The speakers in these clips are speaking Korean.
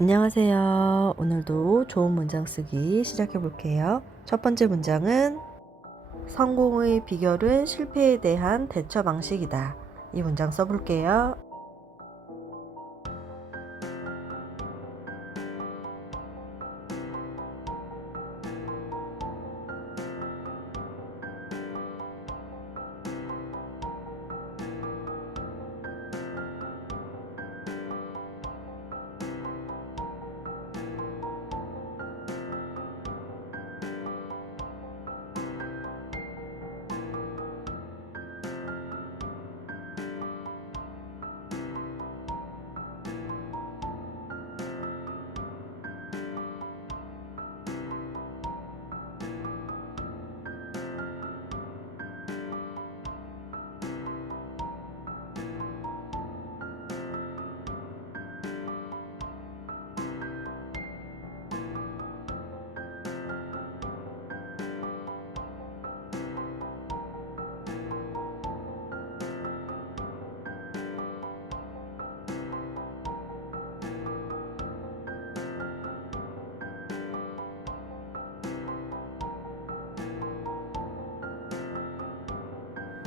안녕하세요. 오늘도 좋은 문장 쓰기 시작해 볼게요. 첫 번째 문장은 성공의 비결은 실패에 대한 대처 방식이다. 이 문장 써볼게요.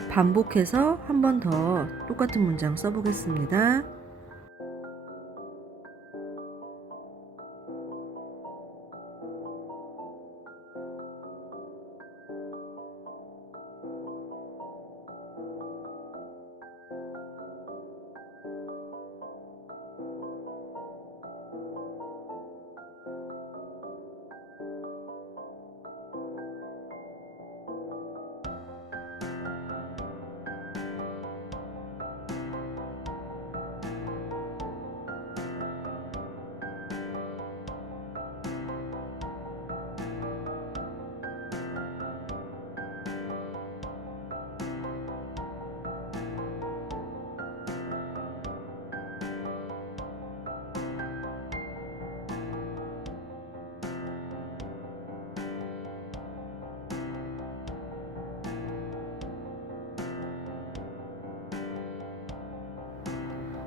반복해서 한 번 더 똑같은 문장 써보겠습니다.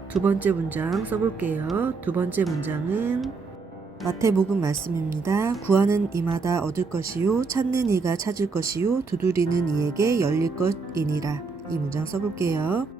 두 번째 문장 써볼게요. 두 번째 문장은 마태복음 말씀입니다. 구하는 이마다 얻을 것이요 찾는 이가 찾을 것이요 두드리는 이에게 열릴 것이니라. 이 문장 써볼게요.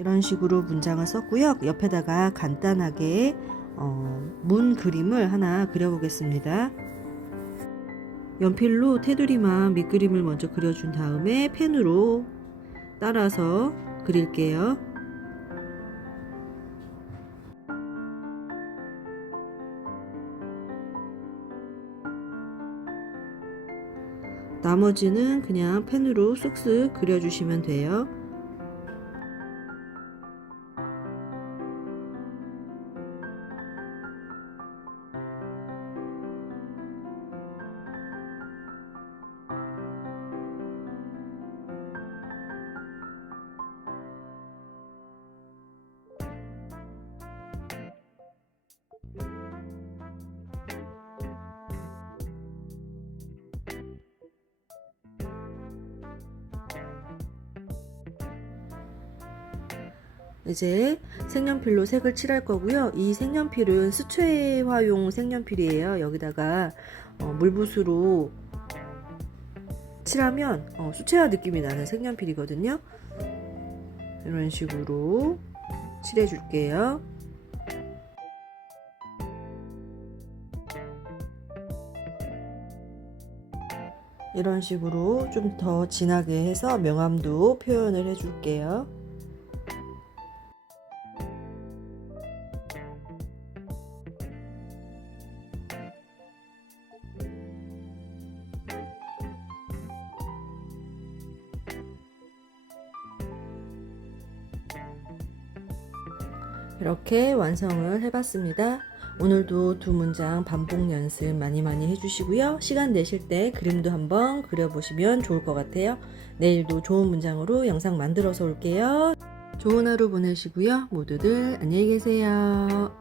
이런 식으로 문장을 썼고요. 옆에다가 간단하게 어, 문 그림을 하나 그려보겠습니다. 연필로 테두리만 밑그림을 먼저 그려준 다음에 펜으로 따라서 그릴게요. 나머지는 그냥 펜으로 쓱쓱 그려주시면 돼요. 이제 색연필로 색을 칠할 거고요. 이 색연필은 수채화용 색연필이에요. 여기다가 어, 물붓으로 칠하면 어, 수채화 느낌이 나는 색연필이거든요. 이런 식으로 칠해 줄게요. 이런 식으로 좀 더 진하게 해서 명암도 표현을 해 줄게요. 이렇게 완성을 해봤습니다. 오늘도 두 문장 반복 연습 많이 많이 해주시고요. 시간 내실 때 그림도 한번 그려보시면 좋을 것 같아요. 내일도 좋은 문장으로 영상 만들어서 올게요. 좋은 하루 보내시고요. 모두들 안녕히 계세요.